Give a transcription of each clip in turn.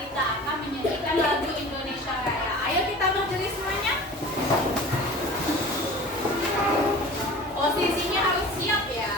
kita akan menyanyikan lagu Indonesia Raya. Ayo kita berdiri semuanya. Posisinya harus siap ya.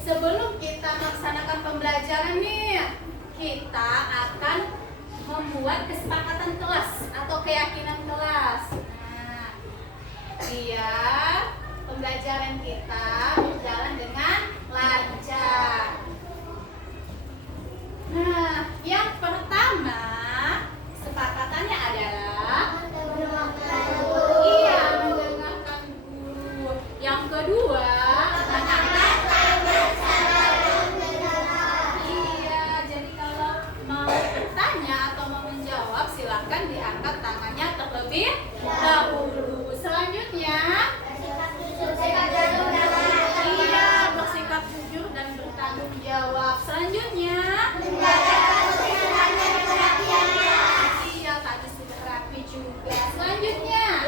Sebelum kita melaksanakan pembelajaran nih, kita akan membuat kesepakatan kelas atau keyakinan kelas. Nah, biar pembelajaran kita berjalan dengan lancar. Nah, yang pertama kesepakatannya adalah mendengarkan guru. Yang kedua, silahkan diangkat tangannya terlebih dahulu. Selanjutnya, bersikap jujur dan bertanggung jawab. Selanjutnya, tadi sudah rapi juga. Selanjutnya,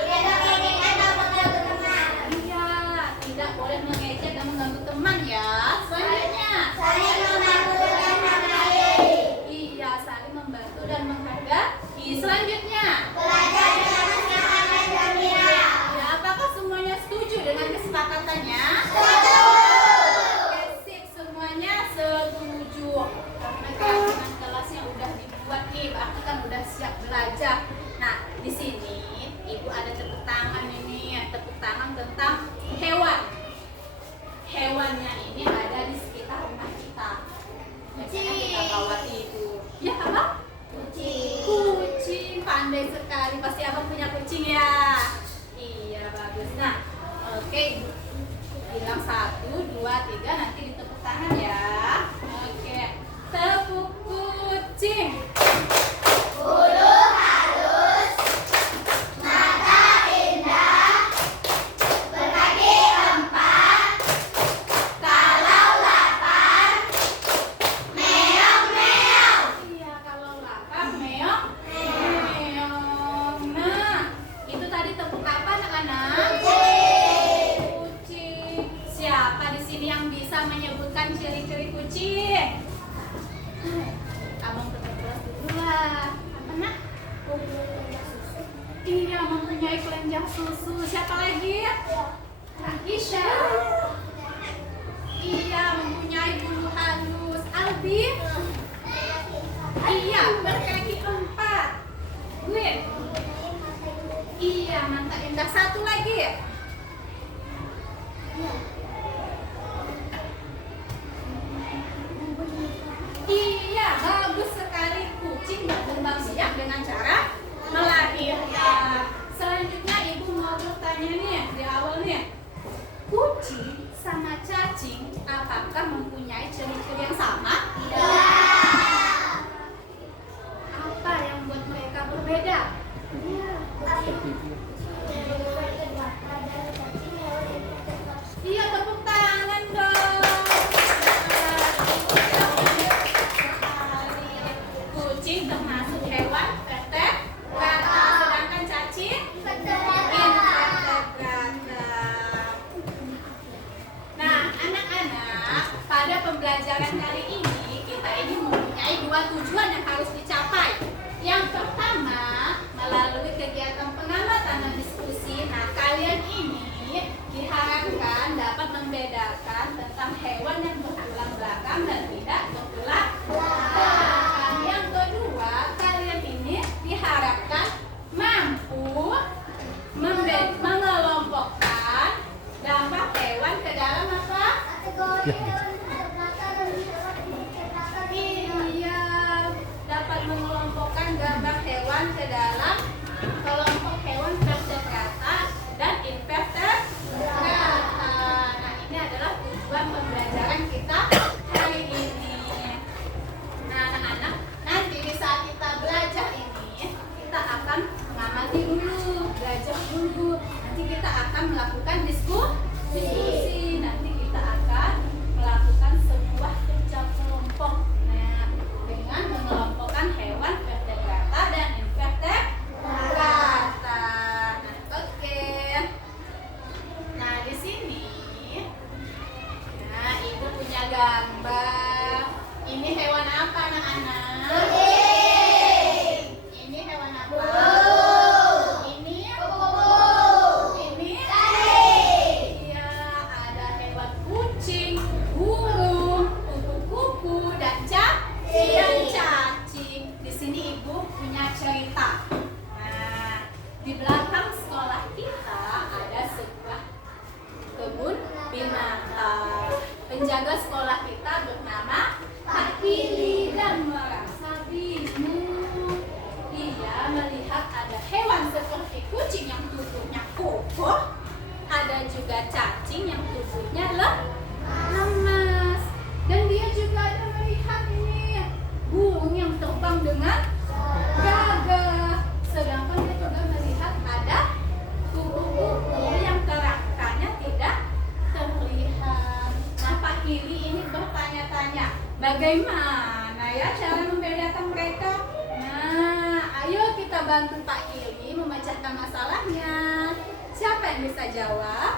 tidak boleh mengejek dan mengganggu teman ya. Selanjutnya, saling membantu dan menghargai. Selanjutnya, belajar dengan semangat dan gembira. Ya, apakah semuanya setuju dengan kesepakatannya? Setuju. Oke, sip, semuanya setuju. Karena keyakinan kelasnya udah dibuat nih, berarti kan udah siap belajar. Nah, di sini Ibu ada tepuk tangan ini, tepuk tangan tentang hewan. Hewannya ini ada di sekitar rumah kita. Biasanya kita bawa tidur. Ya, apa? Kucing, pandai sekali. Pasti abang punya kucing ya. Iya, bagus. Nah, oke, bilang 1, 2, 3, nanti ditepuk tangan ya. Oke, tepuk kucing. Bulu halus, mata indah, berkaki 4, kalau lapar meong meong. Iya, kalau lapar meong meong. Nah, itu tadi tepuk apa anak-anak? Kucing. Siapa di sini yang bisa menyebutkan ciri-ciri Ayam susu. Siapa lagi? Isya. Iya, mempunyai bulu halus. Albi. Iya, berkaki 4. Gwyn. Iya, mantap indah. Satu lagi. Iya, bagus sekali. Kucing berkembang biak dengan cara melahirkan. Selanjutnya ibu mau bertanya nih di awal nih. Kucing sama cacing apakah mempunyai ciri-ciri yang sama? Iya. Apa yang membuat mereka berbeda? Iya, tepuk tangan dong. Kucing termasuk hewan vertebrata, sedangkan cacing invertebrata. Nah, anak-anak, pada pembelajaran kali ini kita ini mempunyai 2 tujuan yang harus dicapai. Yang pertama, melalui kegiatan pengamatan dan diskusi, nah kalian ini diharapkan dapat membedakan tentang hewan yang bertulang belakang dan tidak bertulang belakang. Yang kedua, kalian ini diharapkan mampu mengelompokkan gambar hewan ke dalam apa? Iya, dapat mengelompokkan gambar hewan ke dalam kelompok hewan vertebrata dan invertebrata. Nah, ini adalah tujuan pembelajaran kita hari ini. Nah, anak-anak, nanti di saat kita belajar ini, kita akan mengamati dulu, belajar dulu. Nanti kita akan melakukan diskusi. Nanti kita akan melakukan sebuah kerja kelompok. Nah, dengan mengelompokkan hewan vertebrata dan invertebrata. Nah, oke. Nah, di sini, nah ibu punya gambar. Ini hewan apa, anak-anak? Ini hewan apa? Ini? Ini? Iya, ada hewan kucing, burung, kupu-kupu, dan cacing. Di sini ibu punya cerita. Nah, di belakang sekolah kita ada sebuah kebun binatang. Penjaga sekolah kita bernama Pak Kili dan merasa bingung. Ia melihat ada hewan seperti kucing yang tubuhnya kokoh, ada juga cacing yang tubuhnya lemas, dan dia juga ada melihat ini burung yang terbang dengan gagah. Sedangkan dia juga melihat ada kupu-kupu yang kerangkanya tidak terlihat. Nah, Pak Kili ini bertanya-tanya, bagaimana ya cara membedakan mereka? Nah, ayo kita bantu Pak Kili memecahkan masalahnya. Siapa yang bisa jawab?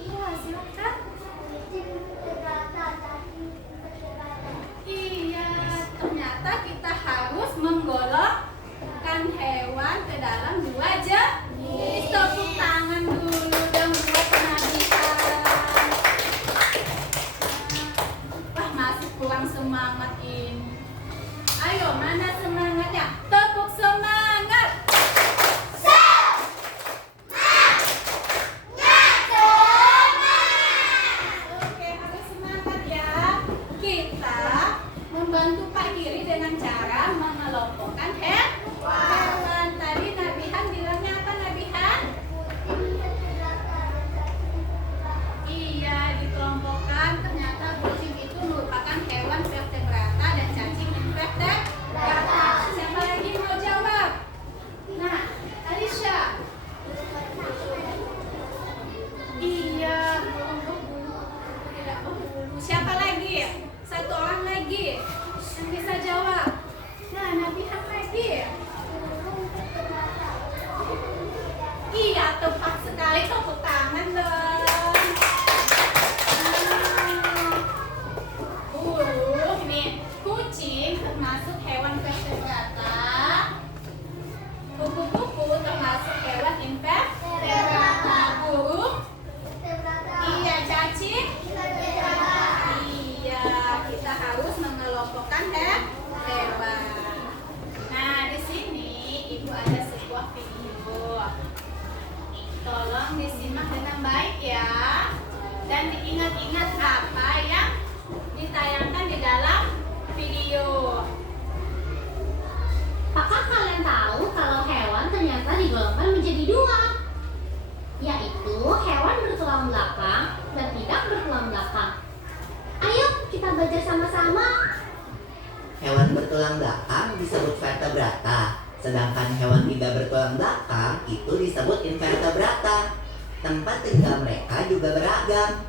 Iya, silakan. Iya, ternyata kita harus menggolongkan hewan ke dalam 2 jenis. Tepuk tangan dulu dan buat penadikan. Wah, masih kurang semangat ini. Ayo, mana semangatnya? Tepuk semangat. Oke, harus semangat ya. Kita membantu Pak Kiri dengan cara mengelompokkan hewan. Tadi Nabihan bilangnya apa, Nabihan? Iya, dikelompokkan. Ternyata kucing itu merupakan hewan vertebrata dan cacing invertebrata. Siapa lagi mau jawab? Nah, Alisha. Iya, tidak berbulu. Siapa lagi? Satu orang lagi yang bisa jawab. Nah, Nabihan lagi. Iya, tepat sekali. Tepuk tangan dong. Burung nih, kucing termasuk hewan vertebrata. Kupu-kupu termasuk hewan invertebrata. tolong disimak dengan baik ya. Dan diingat-ingat apa yang ditayangkan di dalam video. Apakah kalian tahu kalau hewan ternyata digolongkan menjadi dua? Yaitu hewan bertulang belakang dan tidak bertulang belakang. Ayo kita belajar sama-sama. Hewan bertulang belakang disebut vertebrata, sedangkan hewan tidak bertulang belakang itu disebut invertebrata. Tempat tinggal mereka juga beragam.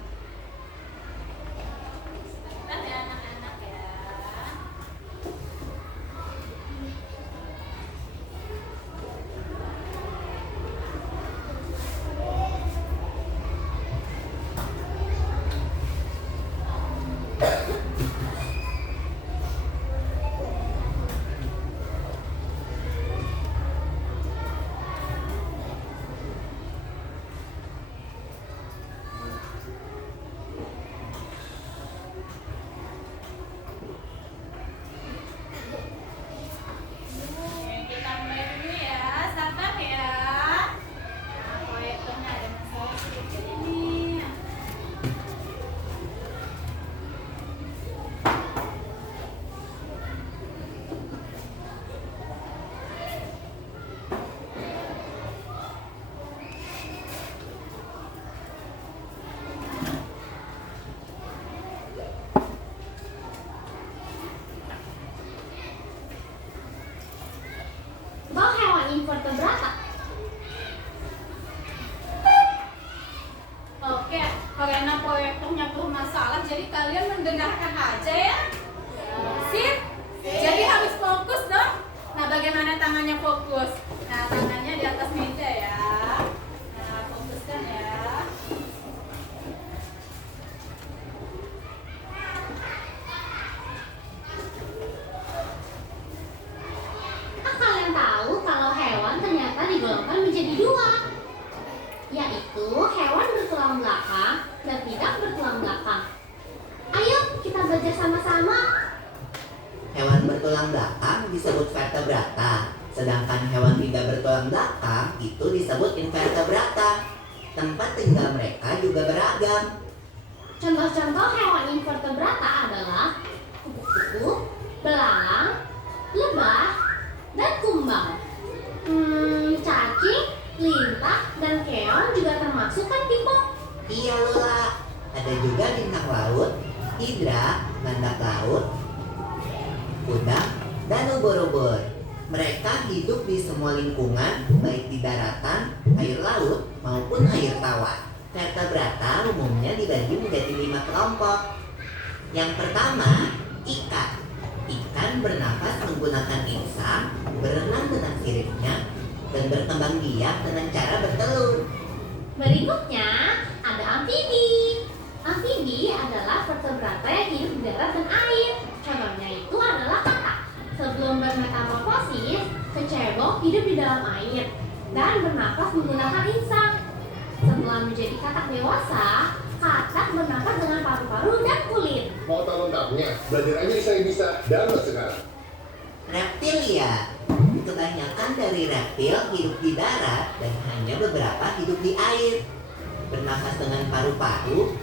Sebentar ya anak-anak ya. Oke, kita mulai dulu ya, sabar ya. Nah, proyektornya ada masalah sedikit ini. Kau hewan invertebrata. Oke, karena proyektornya bermasalah, jadi kalian mendengarkan aja ya. Sip? Jadi harus fokus dong. Nah, bagaimana tangannya fokus? Nah, tangannya di atas meja ya. Nah, fokuskan ya. Apakah kalian tahu kalau hewan ternyata digolongkan menjadi dua? Yaitu hewan bertulang belakang dan tidak bertulang belakang. Ayo kita belajar sama-sama. Hewan bertulang belakang disebut vertebrata, sedangkan hewan tidak bertulang belakang itu disebut invertebrata. Tempat tinggal mereka juga beragam. Contoh-contoh hewan invertebrata adalah kupu-kupu, belalang, lebah, dan kumbang. Cacing, lintah, dan keong juga termasuk kan, Pipo? Iya Lola, ada juga bintang laut, hidra, landak laut, udang, dan ubur-ubur. Mereka hidup di semua lingkungan, baik di daratan, air laut, maupun air tawar. Vertebrata umumnya dibagi menjadi 5 kelompok. Yang pertama, ikan. Ikan bernafas menggunakan insang, berenang dengan siripnya, dan berkembang biak dengan cara bertelur. Berikutnya ada amfibi. Amfibi adalah vertebrata yang hidup di darat dan air. Contohnya itu adalah katak. Sebelum bermetamorfosis, kecebong hidup di dalam air dan bernafas menggunakan insang. Setelah menjadi katak dewasa, katak bernafas dengan paru-paru dan kulit. Mau tahu lengkapnya? Belajar aja di Saya Bisa, download sekarang. Reptilia. Kebanyakan dari reptil hidup di darat dan hanya beberapa hidup di air. Bernafas dengan paru-paru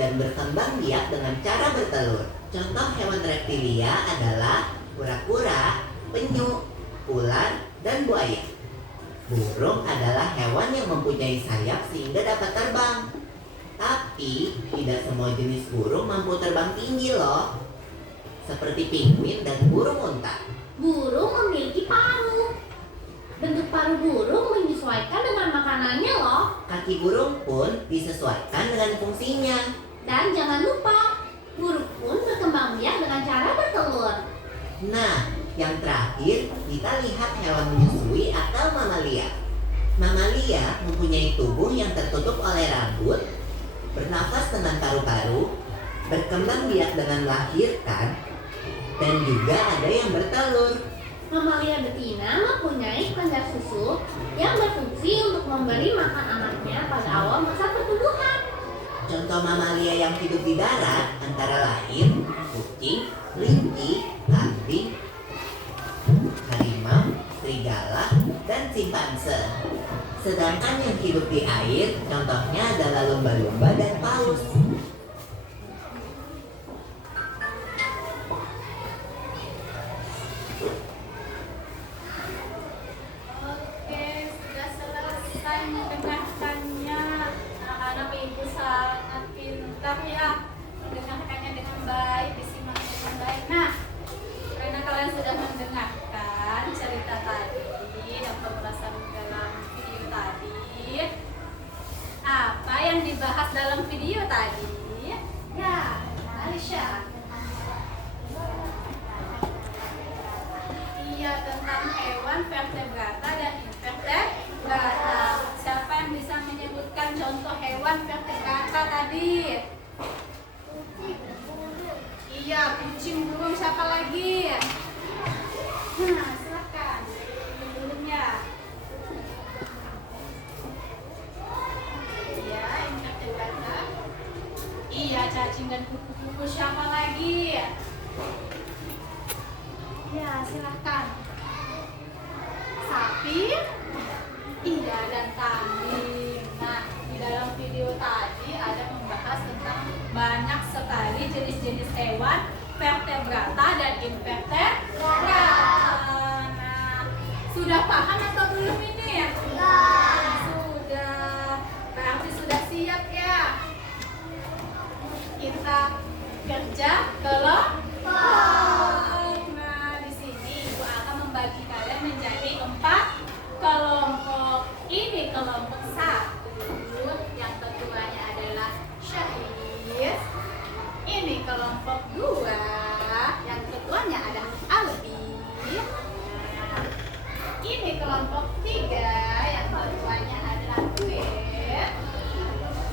dan berkembang biak dengan cara bertelur. Contoh hewan reptilia adalah kura-kura, penyu, ular, dan buaya. Burung adalah hewan yang mempunyai sayap sehingga dapat terbang. Tapi tidak semua jenis burung mampu terbang tinggi loh. Seperti penguin dan burung unta. Burung memiliki paru. Bentuk paru burung menyesuaikan dengan makanannya loh. Kaki burung pun disesuaikan dengan fungsinya. Dan jangan lupa, burung pun berkembang biak dengan cara bertelur. Nah, yang terakhir kita lihat hewan menyusui atau mamalia. Mamalia mempunyai tubuh yang tertutup oleh rambut, bernafas dengan paru-paru, berkembang biak dengan melahirkan, dan juga ada yang bertelur. Mamalia betina mempunyai kelenjar susu yang berfungsi untuk memberi makan anaknya pada awal masa pertumbuhan. Contoh mamalia yang hidup di darat antara lain kucing, kelinci, kambing, harimau, serigala, dan simpanse. Sedangkan yang hidup di air, contohnya adalah lumba-lumba dan paus. Oke, sudah selesai mendengarkannya. Anak-anak ibu sangat pintar ya, mendengarkannya dengan baik, disimak dengan baik. Nah, karena kalian sudah mendengarkan cerita tadi dan pembahasan dalam video tadi, apa yang dibahas dalam video tadi? Ya, Alicia. Iya, tentang hewan vertebrata dan invertebrata. Siapa yang bisa menyebutkan contoh hewan vertebrata tadi? Iya, kucing, burung, siapa lagi? Nah, silakan. Burungnya. Iya, invertebrata. Iya, cacing dan kupu-kupu, siapa lagi? Ya, silahkan. Sapi, iya, dan kambing. Nah, di dalam video tadi ada membahas tentang banyak sekali jenis-jenis hewan vertebrata dan invertebrata. Nah, sudah paham atau belum ini? Sudah. Berarti sudah siap ya? Kita kerja kelompok. Bagi kalian menjadi 4 kelompok. Ini kelompok 1 yang ketuanya adalah Syahid. Ini kelompok 2 yang ketuanya ada Albi. Nah, ini kelompok 3 yang ketuanya adalah gue.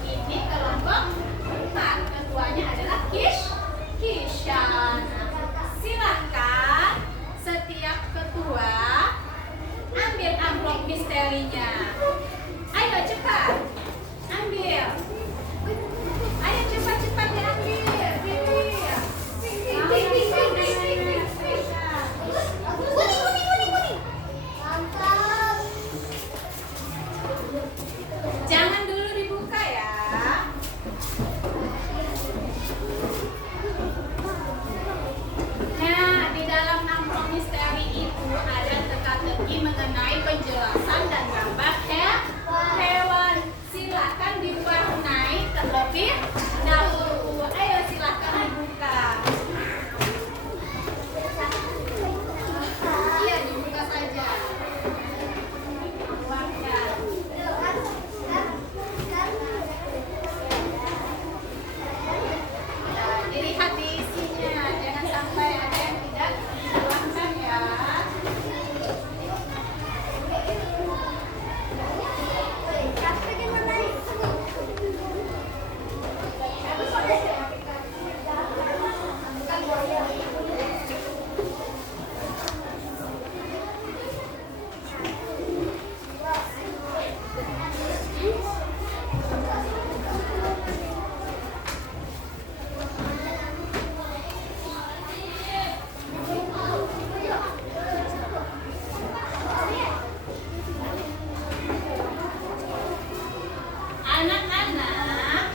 Ini kelompok 4 ketuanya adalah Kishan. Silahkan setiap ketua ambil amplop misterinya. Ayo cepat ambil. Ayo cepat-cepat diambil. Jangan dulu dibuka ya. Nah, di dalam amplop misteri itu ada teka-teki mengenai penjelasan dan gambar hewan. Silakan diwarnai terlebih dahulu. Ayo silakan dibuka. Iya, dibuka saja. Keluarkan. Nah, dilihat di isinya. Jangan sampai ada yang tidak dikeluarkan ya. Anak-anak,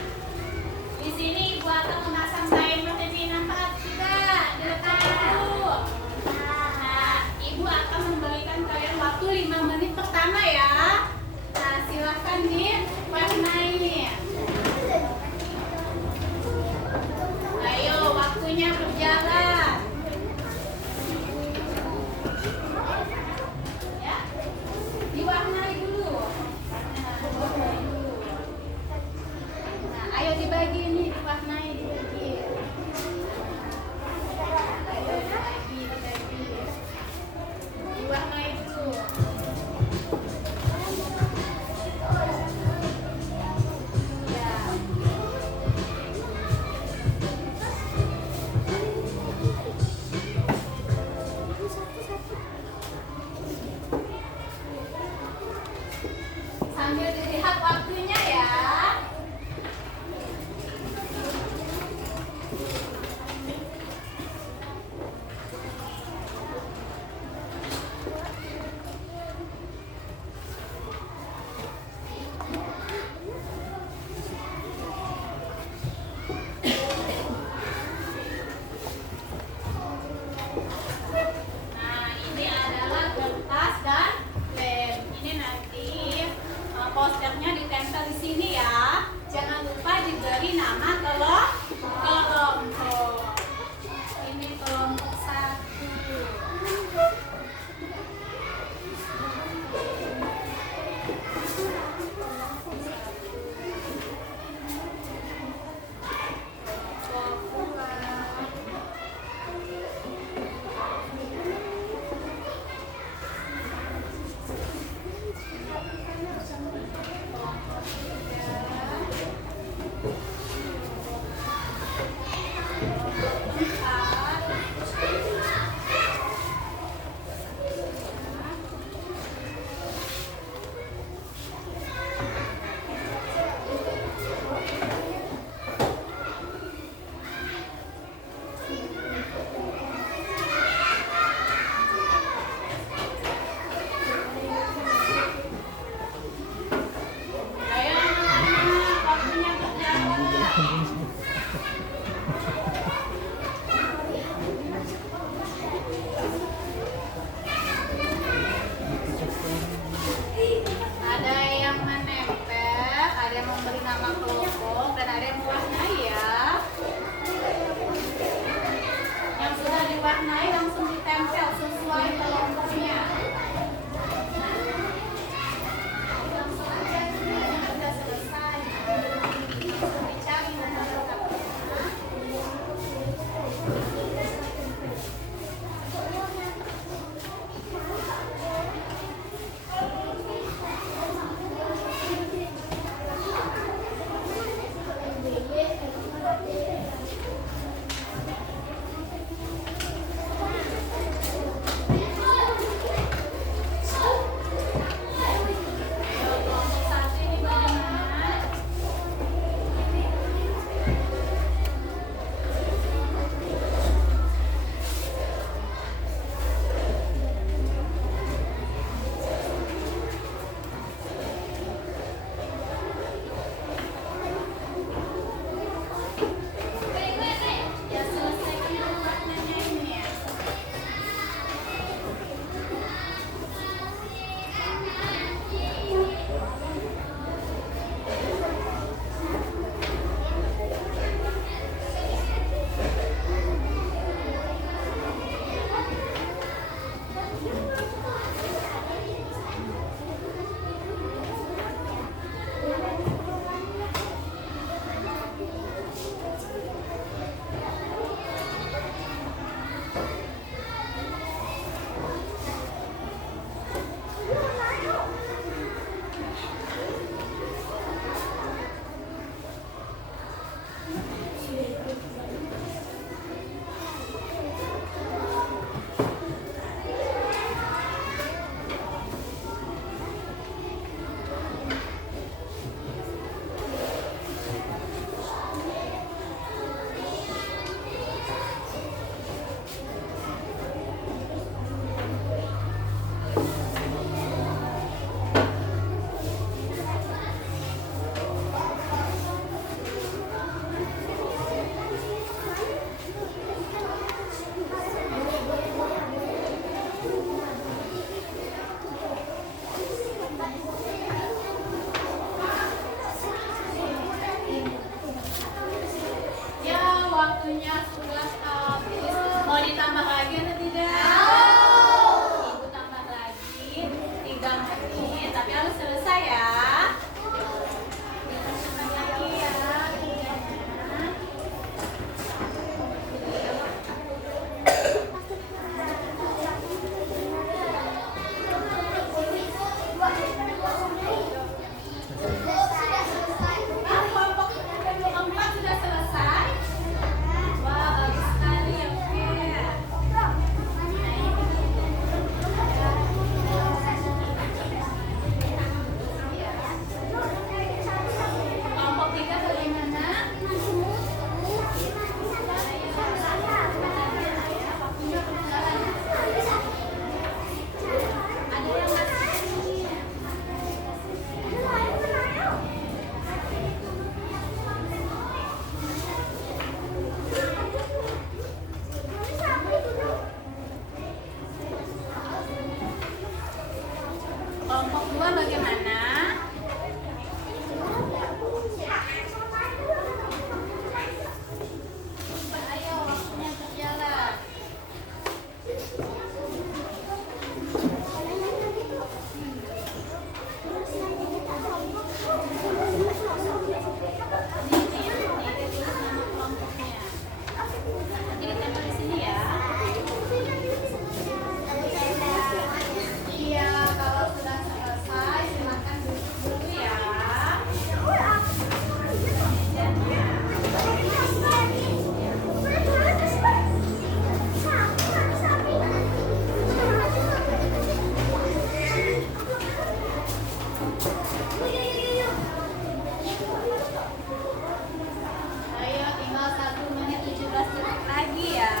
di sini ibu akan memasang timer TV, nampak tidak? Direkam dulu. Nah, ibu akan memberikan kalian waktu 5 menit pertama ya. Nah, silahkan diwarnai. Ayo, waktunya berjalan. Ya, diwarnai dulu. Nah, diwarnai dulu. Mau ditambah lagi atau tidak? Ibu tambah lagi 3 menit, tapi harus selesai ya. Tambah lagi ya. Kelompok 4 sudah selesai. Wah, bagus sekali ya, Oke. Kelompok 3 bagaimana? Ada yang masih? Kelompok 2 bagaimana? Ayo, waktunya berjalan. Ini tulis nama kelompoknya. Nanti ditempel di sini ya. Iya, kalau sudah selesai silakan duduk dulu ya. Ayo, tinggal 1 menit 17 detik lagi ya.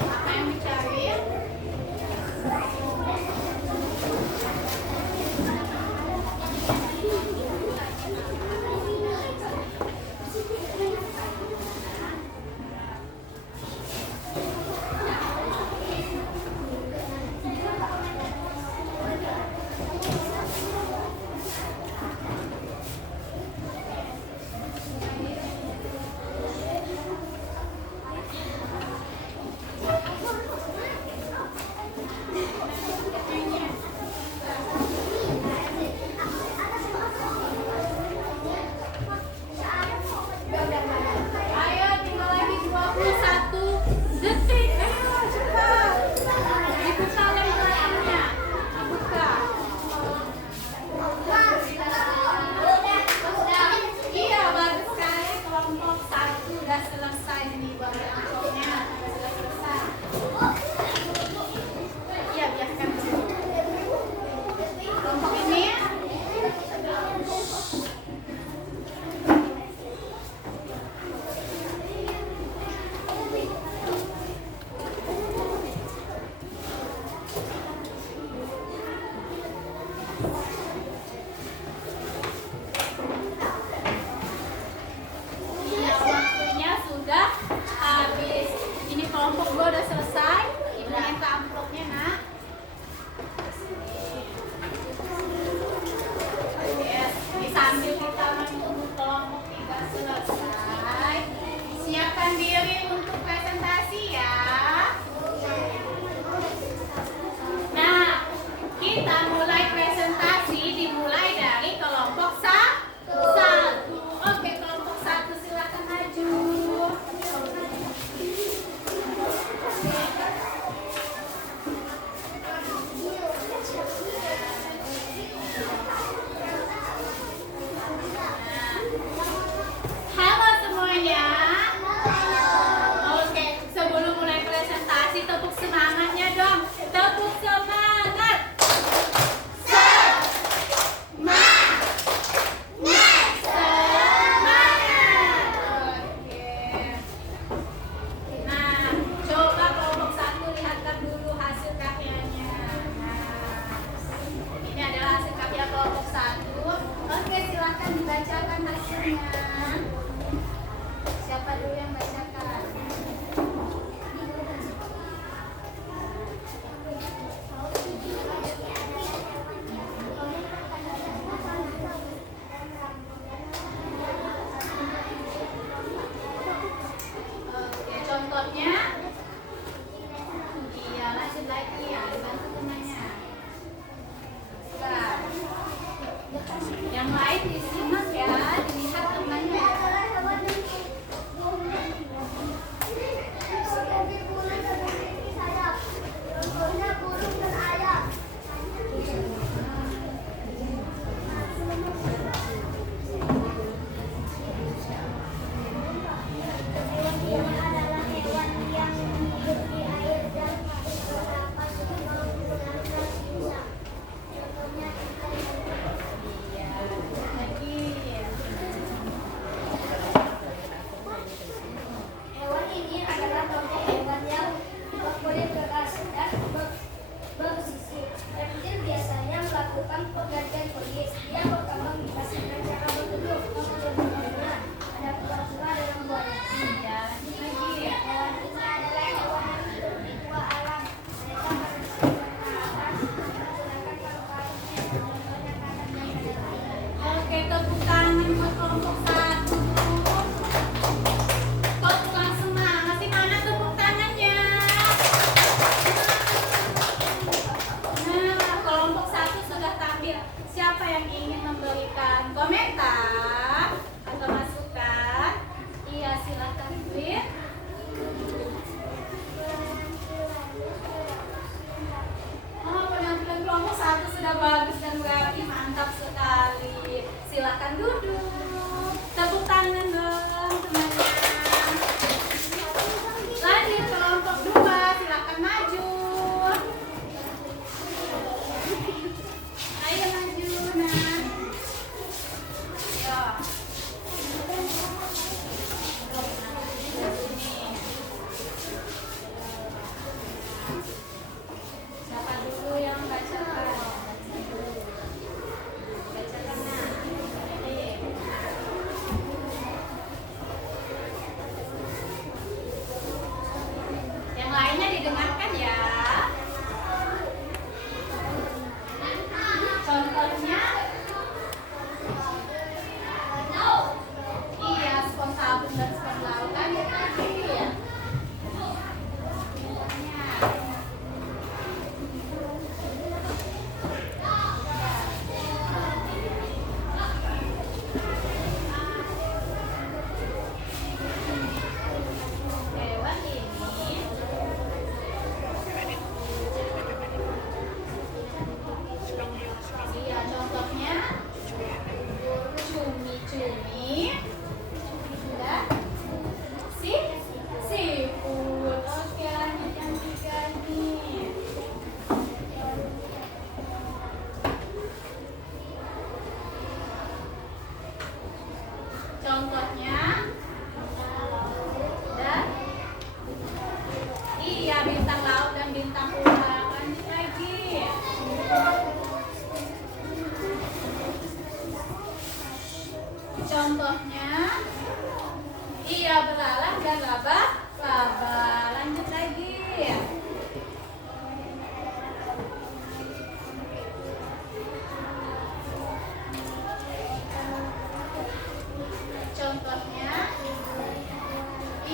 Apa yang dicari? Ayo, tinggal lagi 21 detik. Ayo, cepat. Dibuka lembarannya. Dibuka. Iya, bagus sekali. Kelompok 1 udah selesai nih buat kelompoknya. Sudah selesai. Iya, biarkan dulu. Kelompok ini ya, waktunya sudah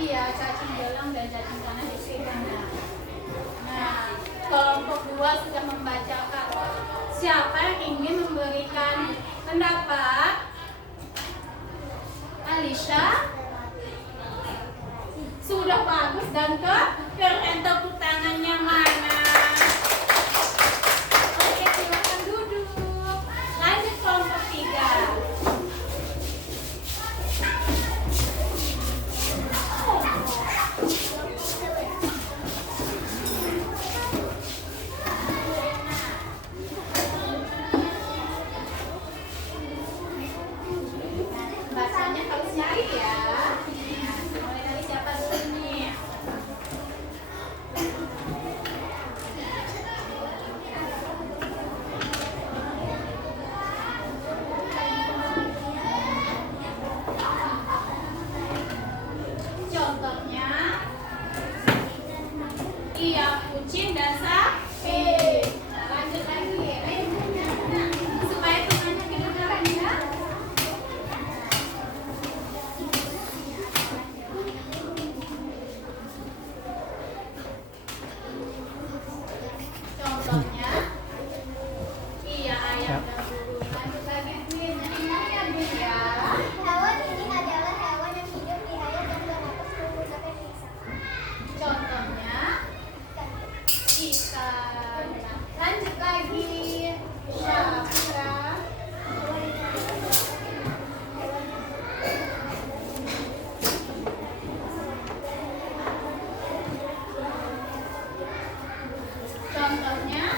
Iya, cacing belang dan cacing tanah di sini. Nah, kelompok 2 sudah membacakan. Siapa yang ingin memberikan pendapat? Alisha? Sudah bagus dan keren, tepuk tangannya mana? Oke, silakan duduk. Lanjut kelompok 3. Bacanya harus nyari ya. Mulai dari siapa dulu nih? Contohnya, iya kucing dan sapi. Nah, lanjut lagi. Ayo, nah, supaya temannya kedengaran ya. Contohnya, iya ayam dan burung. Lanjut lagi, Bin. Yang ya, Bin ya. Hewan ini adalah hewan yang hidup di air dan bernafas menggunakan lisan. Contohnya, ikan. Lanjut lagi. Syafira. Contohnya,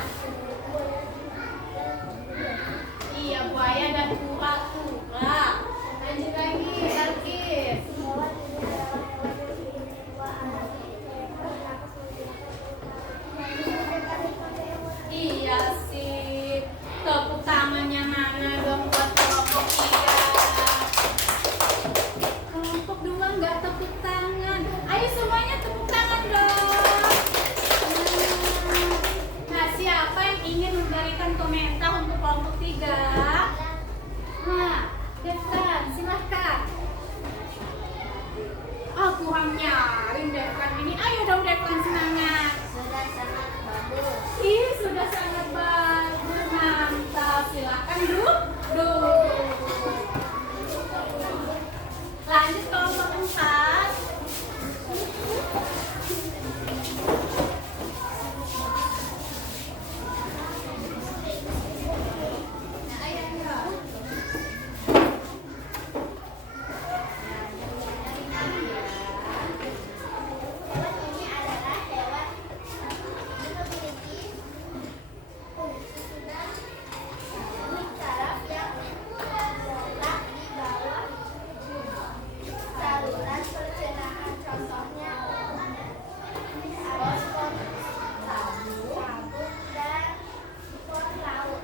iya buaya dan kura-kura. Lanjut lagi, Balkis. Hewan ini adalah hewan yang hidup di dua alam, yaitu yang bernafas menggunakan lisan. Iya sih. Tepuk tangannya mana dong buat kelompok 3. Kelompok 2 nggak tepuk tangan. Ayo semuanya tepuk tangan dong. Nah, siapa yang ingin memberikan komentar untuk kelompok 3? Nah, Devkan, silakan. Oh, kurang nyaring Devkan ini. Ayo dong Devkan, semangat. Sudah sangat bagus. Ih, sudah sangat bagus, mantap. Silakan duduk. Lanjut kelompok 4. Nah, ayo. Hewan ini adalah hewan yang memiliki fungsi sudah saraf yang terletak di bawah saluran pencernaan. Contohnya fosfor, sabun, dan fosfor laut.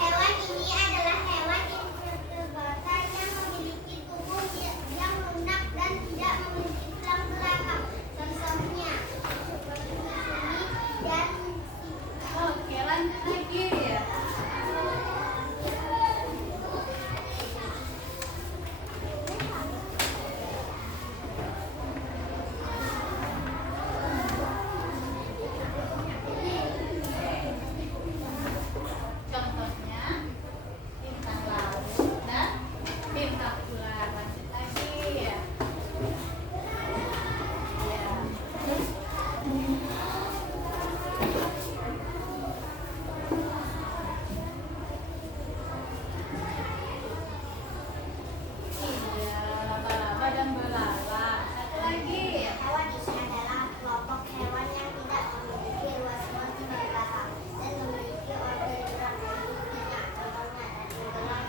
Hewan ini adalah hewan invertebrata yang memiliki tubuh yang lunak dan tidak memiliki tulang belakang. Contohnya seperti sini dan Oke, lanjut lagi. Contohnya bintang laut dan bintang ular. Lanjut lagi. Ya. Iya, laba-laba dan belalang. Satu lagi. hewan ini adalah kelompok hewan yang tidak memiliki ruas mati di belakang dan memiliki organ gerak yang banyak. Contohnya adalah dan tanah.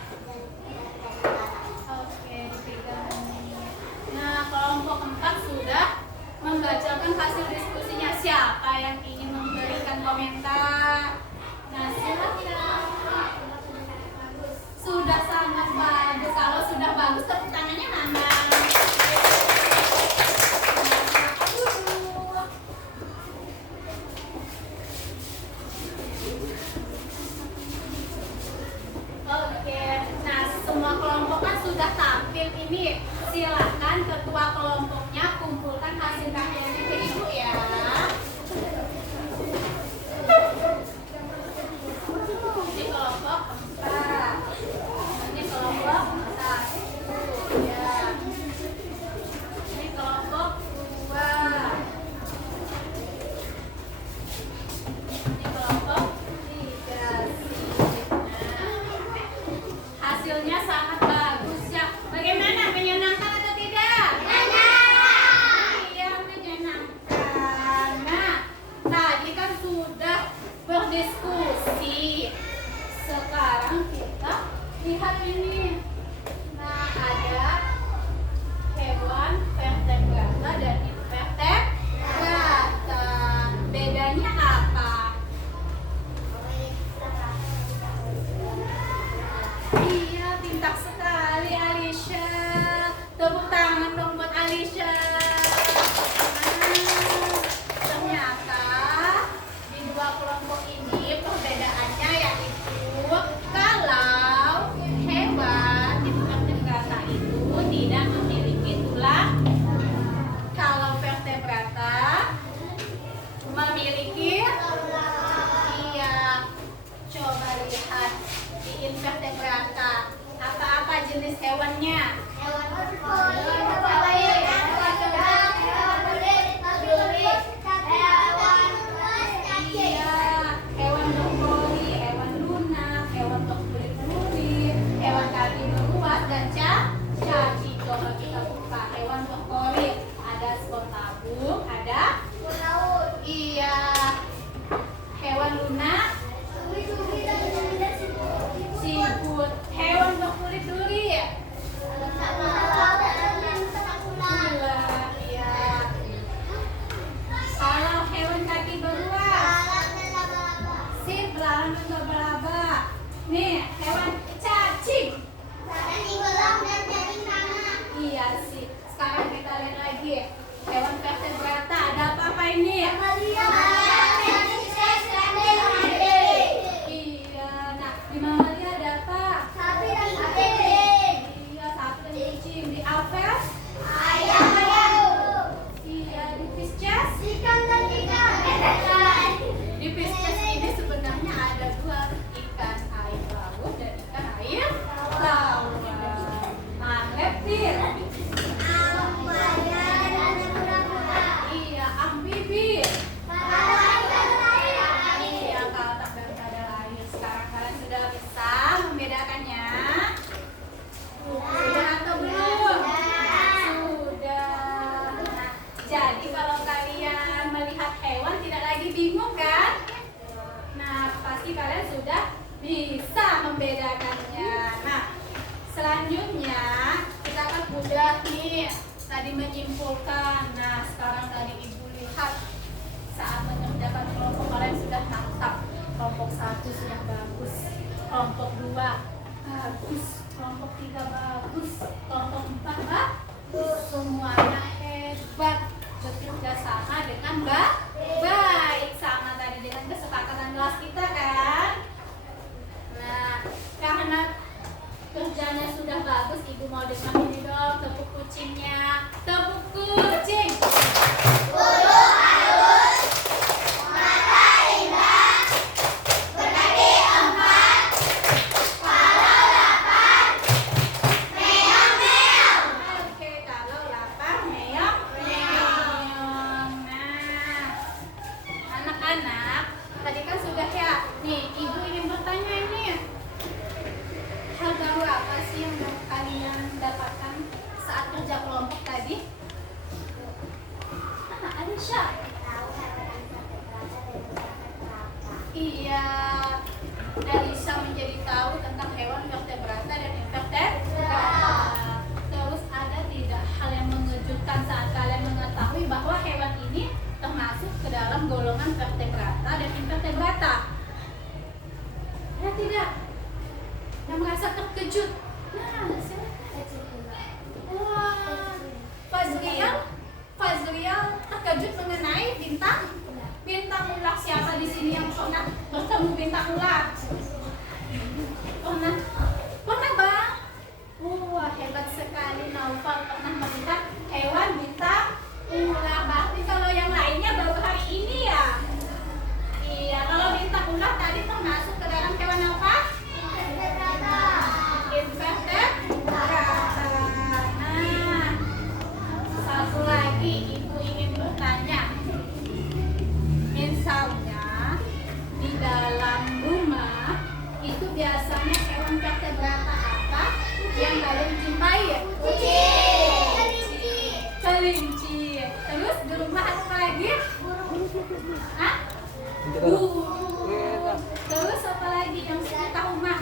Oke, 3 menit. Nah, kelompok 4 sudah membacakan hasil diskusinya. Siapa yang ingin memberikan komentar? Nah, silakan. Sudah sangat bagus. Kalau sudah bagus, tepuk tangannya mana? ini silakan ketua kelompoknya kumpulkan hasil karyanya ke ibu ya. Ini kelompok 4, ini kelompok 1 ya, ini kelompok 2, ini kelompok 3. Nah, hasilnya sangat bagus ya. Bagaimana, menyenangkan atau tidak? Iya, menyenangkan. Nah, tadi kan sudah berdiskusi. Sekarang kita lihat ini. Nah, ada hewan vertebrata dan invertebrata. Bedanya apa? Iya, pintar sekali Alisha. Tepuk tangan dong buat Alisha. Ternyata di dua kelompok ini perbedaannya yaitu kalau hewan invertebrata itu tidak memiliki tulang, kalau vertebrata memiliki. Iya, coba lihat di invertebrata apa-apa jenis hewannya. Hewan Iya, hewan berpori, hewan lunak, hewan berkulit duri, hewan kaki beruas dan caci. Coba kita buka hewan berpori. Ada spot tabung, ada iya. Hewan lunak, siput. Hewan berkulit duri, ular. Iya. Kalau hewan kaki beruas, sip, belalang dan laba-laba. Nih, hewan cacing. Iya sih. Sekarang kita lihat lagi. Hewan vertebrata, ada apa-apa ini? Iya. Nah, di mamalia ada apa? Iya, sapi dan kucing. Di aves? Iya, di Pisces? Di Pisces ini sebenarnya ada dua, ikan air laut dan ikan air tawar. Nah, reptil. Iya, amfibi. Iya, katak dan kadal air. Sekarang kalian sudah bisa membedakannya? Sudah atau belum? Sudah. Nah, jadi kalau kalian melihat hewan tidak lagi bingung kan? Nah, pasti kalian sudah bisa membedakannya. Nah, selanjutnya kita kan udah nih tadi menyimpulkan. Nah, sekarang tadi ibu lihat saat mengerjakan kelompok kalian sudah nangkap. Kelompok 1 sudah bagus, kelompok 2 bagus, kelompok 3 bagus, kelompok 4 bagus. Semuanya hebat, bekerja sama dengan baik, sama tadi dengan kesepakatan kelas kita kan. Nah, karena kerjanya sudah bagus, ibu mau dengar ini dong, tepuk kucingnya. Tepuk kucing. Oke, kalau lapar meong meong. Nah, anak-anak, tadi kan sudah ya. Nih, ibu ingin bertanya ini. Hal baru apa sih yang kalian dapatkan saat kerja kelompok tadi? Alisha. Iya, Alisha menjadi tahu tentang hewan vertebrata dan invertebrata. Terus ada tidak hal yang mengejutkan saat kalian mengetahui bahwa hewan ini termasuk ke dalam golongan vertebrata dan invertebrata? Ada tidak? Yang merasa terkejut? Nah, silakan. Wah, Fazriel terkejut mengenai bintang ular. Siapa di sini yang pernah bertemu bintang ular? Pernah bang? Wah, hebat sekali. Naufal pernah melihat hewan bintang ular. Berarti kalau yang lainnya baru hari ini ya? Iya, kalau bintang ular tadi termasuk ke dalam hewan apa? Invertebrata. Nah, satu lagi ibu ingin bertanya. Misalnya di dalam rumah itu biasanya hewan vertebrata apa yang paling dijumpai? Kelinci. Terus di rumah apa lagi? Hah? Burung. Terus apa lagi yang sekitar rumah?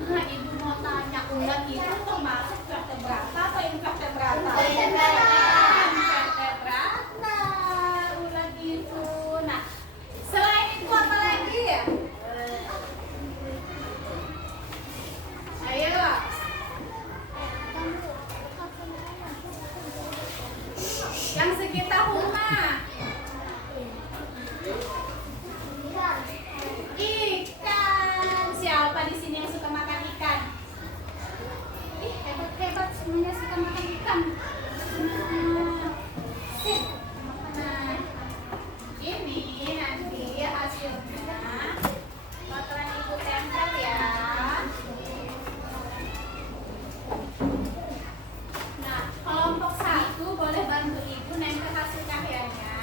Nah, ibu mau tanya, ular itu termasuk vertebrata atau invertebrata? Invertebrata. Ular itu. Nah, selain itu apa lagi ya? Ayo. Yang sekitar rumah. Ikan. Siapa di sini yang suka makan ikan? Ih, hebat-hebat semuanya suka makan ikan. Nah, ini nanti hasilnya bakalan ibu tempel ya. Nah, kelompok 1 boleh bantu ibu nempel hasil karyanya.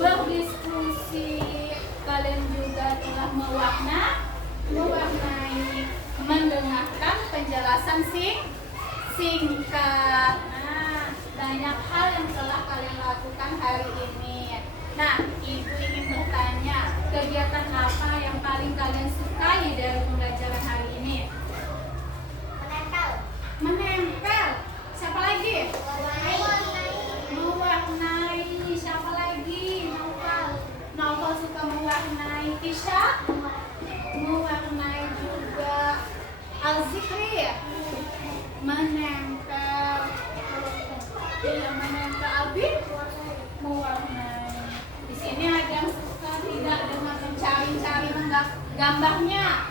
berdiskusi. Kalian juga telah mewarnai, mendengarkan penjelasan singkat. Nah, banyak hal yang telah kalian lakukan hari ini. Nah, Ibu ingin bertanya, kegiatan apa yang paling kalian sukai dari pembelajaran hari ini? Menempel. Siapa lagi? Mewarnai. Siapa lagi? Novel suka mewarnai. Tisha? Mewarnai juga. Al-Zikri? Menempel. Yang menempel. Albi? Mewarnai. Di sini ada yang suka tidak dengan mencari-cari gambarnya.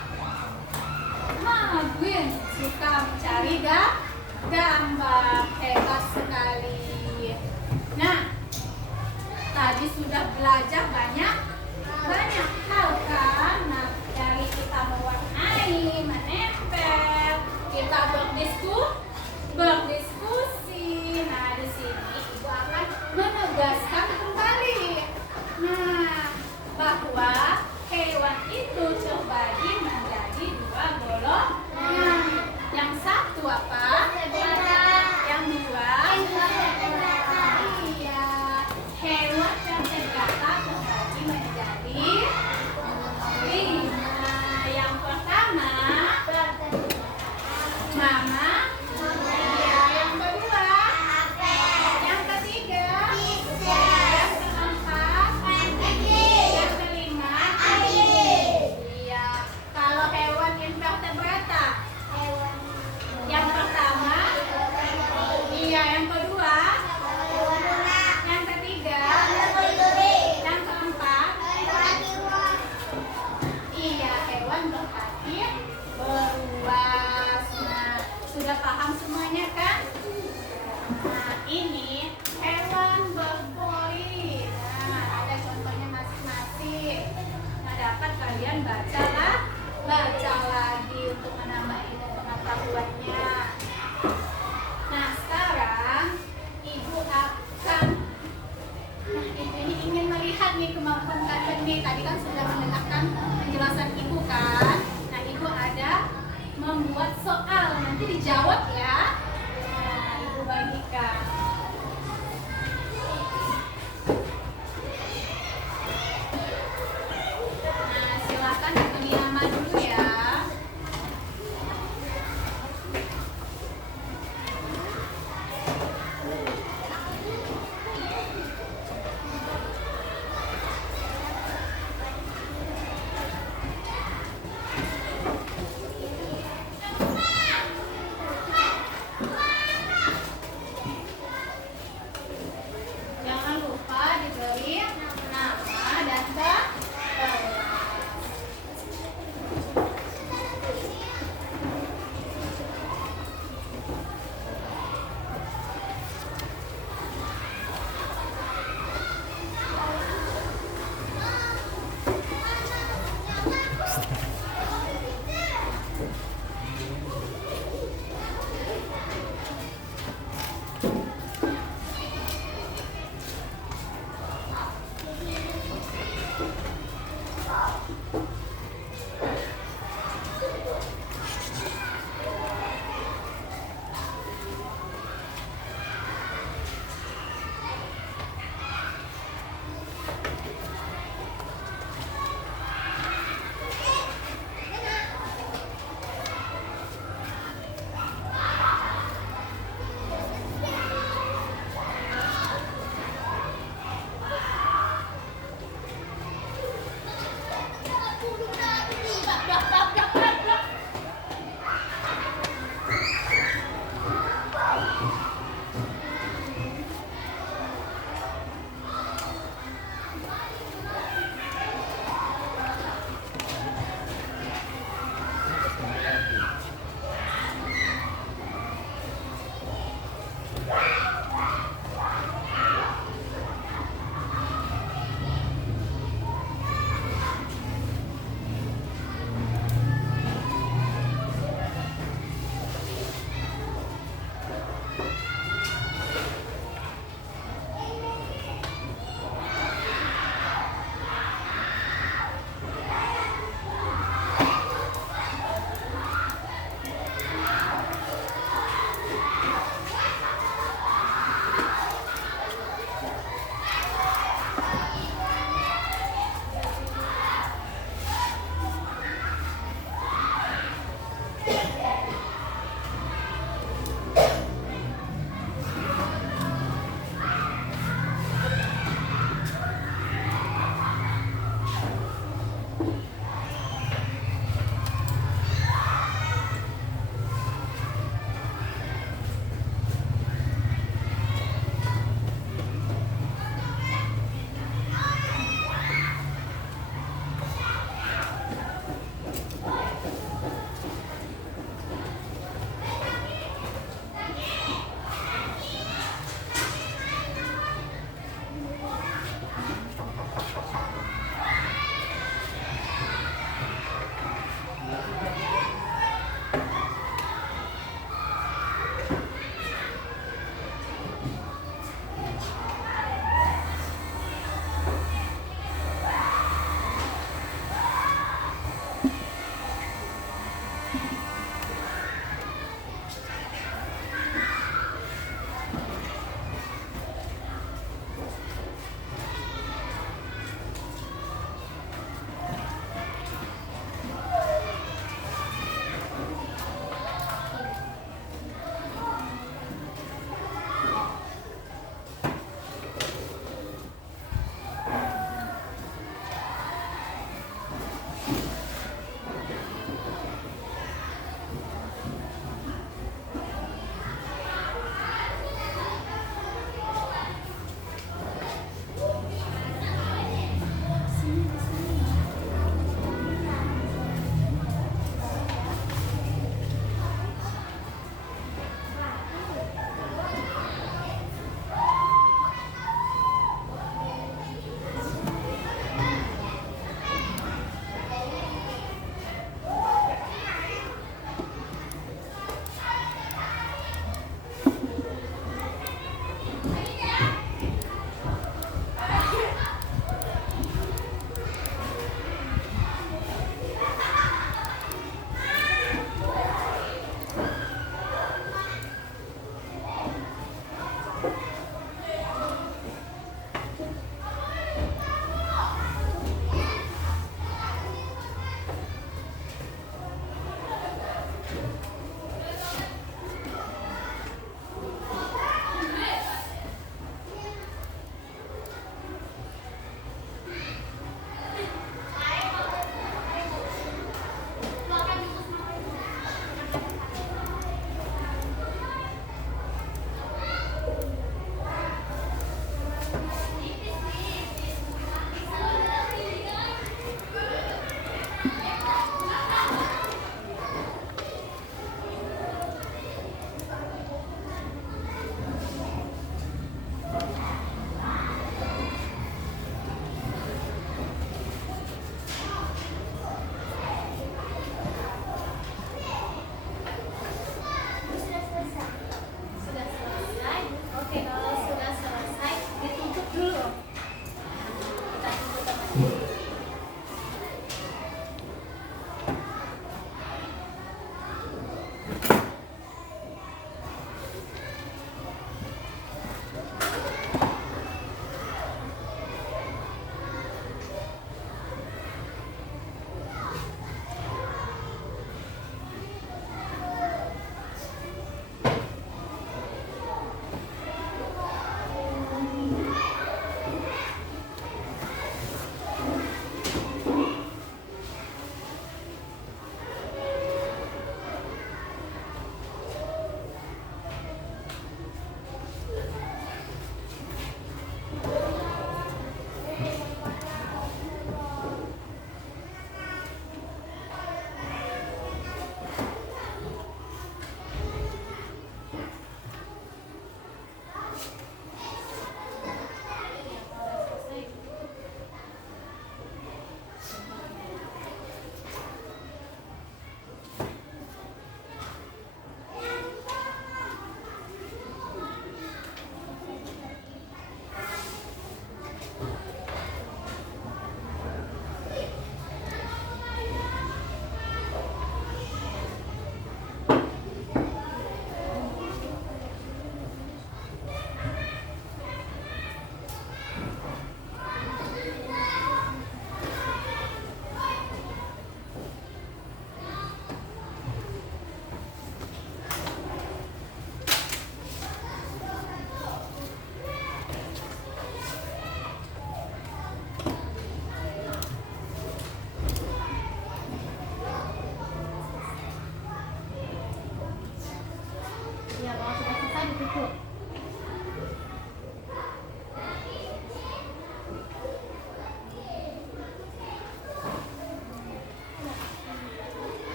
Gwyn suka mencari gambar. Hebat sekali. Nah, tadi sudah belajar banyak hal kan. Nah, dari kita mewarnai, menempel, kita berdiskusi. Nah, di sini Ibu akan menegaskan kembali. Nah, bahwa hewan itu terbagi menjadi 2 golongan. Yang satu apa? Yang dua? Iya. Hewan vertebrata terbagi menjadi 5. Yang pertama, mama. Iya. Yang kedua, yang ketiga, yang keempat, yang kelima. Iya. Kalau hewan invertebrata, yang pertama, iya. Yang kedua, yang ketiga, yang keempat, iya. Hewan berkaki beruas. Nah, sudah paham semuanya kan? Nah, ini hewan berpori. Nah, ada contohnya masing-masing. Nah, dapat kalian baca lagi untuk menambah ilmu pengetahuannya. Nah, sekarang Ibu akan Ibu ini ingin melihat nih kemampuan kalian nih. Tadi kan sudah mendengarkan penjelasan Ibu kan. Nah, Ibu ada membuat soal, nanti dijawab ya. Nah, Ibu bagikan. Nah, silakan Ibu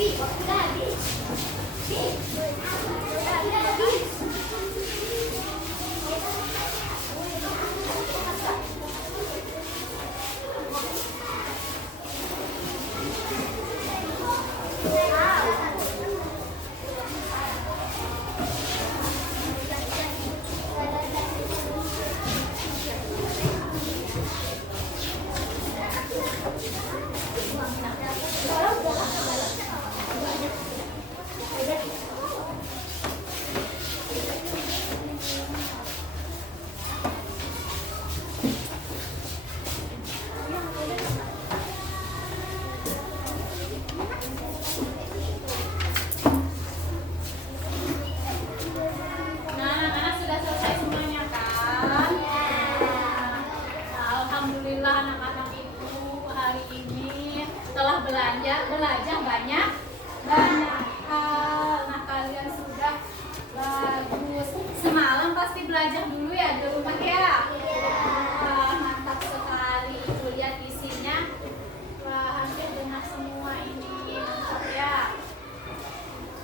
waktu udah habis. Udah habis. Nah, anak-anak sudah selesai semuanya kan? Alhamdulillah anak-anak itu hari ini telah belajar banyak hal. Nah, kalian sudah bagus. Semalam pasti belajar dulu ya di rumah ya? Wah, mantap sekali. Itu lihat isinya. Wah, hampir benar semua ini. Mantap ya.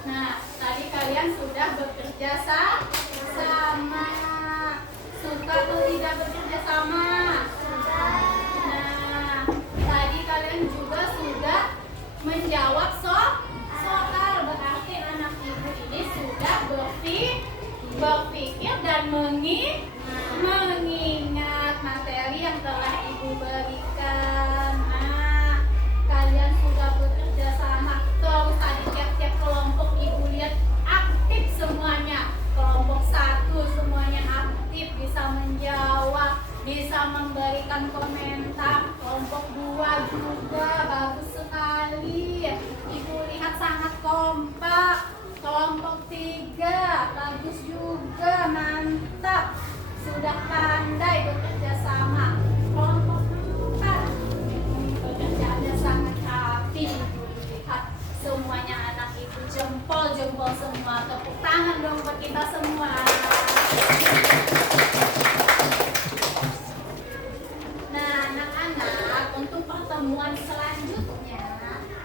Nah, tadi kalian sudah bekerja sama. Suka atau tidak bekerja sama? Nah, tadi kalian juga sudah menjawab soal. Berarti anak ibu ini sudah berpikir dan mengingat materi yang telah ibu berikan. Nah, kalian sudah bekerja sama. Terus tadi tiap-tiap kelompok ibu lihat aktif semuanya. Kelompok 1 semuanya aktif, bisa menjawab, bisa memberikan komentar. Kelompok 2 juga bagus sekali. Ibu lihat sangat kompak. Kelompok 3 bagus juga, mantap. Sudah pandai bekerja sama. Kelompok 4 bekerjanya sangat rapi. Ibu lihat semuanya anak ibu jempol semua. Tepuk tangan dong buat kita semua. Nah, anak-anak, untuk pertemuan selanjutnya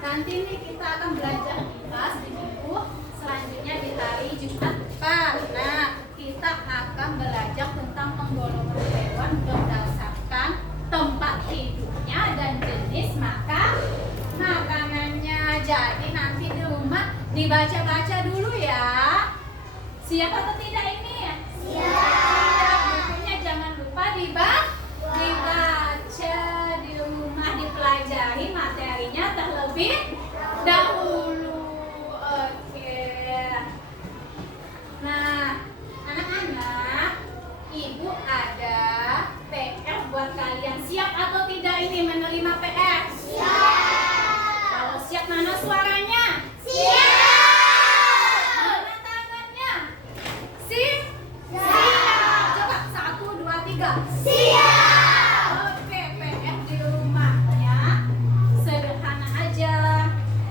nanti nih kita akan belajar IPAS di minggu selanjutnya di hari Jumat depan. Nah, kita akan belajar tentang penggolongan hewan berdasarkan tempat hidupnya dan jenis makanannya. Jadi nanti di rumah dibaca-baca dulu ya. Siap atau tidak ini? Siap. Bukunya jangan lupa dibaca di rumah, dipelajari materinya terlebih dahulu. Oke. Nah, anak-anak, ibu ada PR buat kalian. Siap atau tidak ini menerima PR? Siap. Kalau siap, mana suaranya? Siap. Mana tangannya? Siap. Coba 1, 2, 3. Siap. Oke, PR di rumahnya sederhana aja.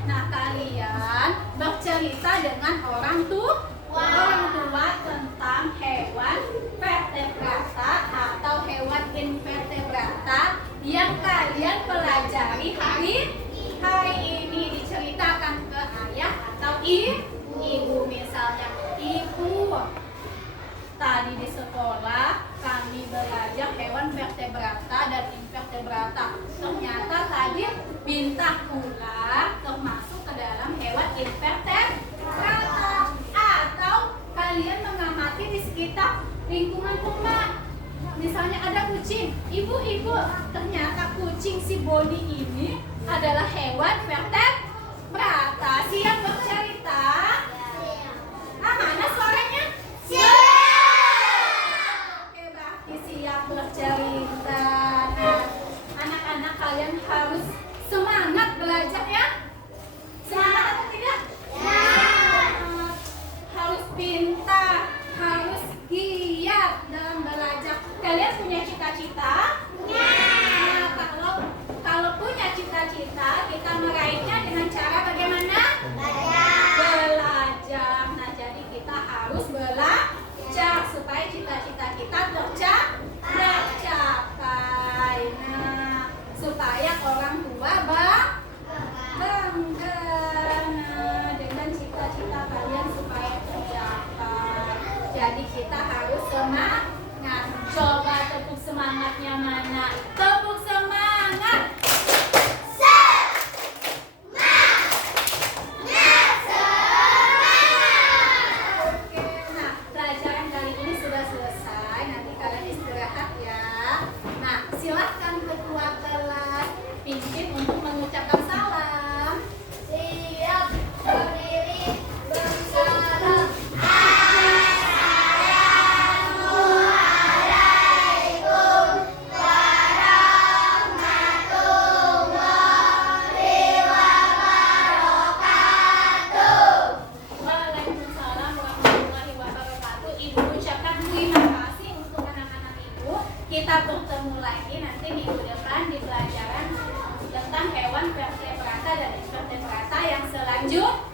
Nah, kalian bercerita dengan orang tua tentang hewan vertebrata atau hewan invertebrata yang kalian pelajari hari ini. Diceritakan ke ayah atau ibu. Misalnya, ibu, tadi di sekolah kami belajar hewan vertebrata dan invertebrata. Ternyata tadi bintang ular termasuk ke dalam hewan invertebrata. Atau kalian mengamati di sekitar lingkungan rumah. Misalnya ada kucing. Ibu, ternyata kucing si Boni ini adalah hewan vertebrata. Siap bercerita? Mana suaranya? Oke, berarti siap bercerita. Nah, anak-anak kalian harus semangat belajar ya. Semangat atau tidak? Harus pintar, harus giat dalam belajar. Kalian punya cita-cita? Nah, kalau punya cita-cita, kita meraih kita bertemu lagi nanti minggu depan di pelajaran tentang hewan vertebrata dan invertebrata yang selanjutnya.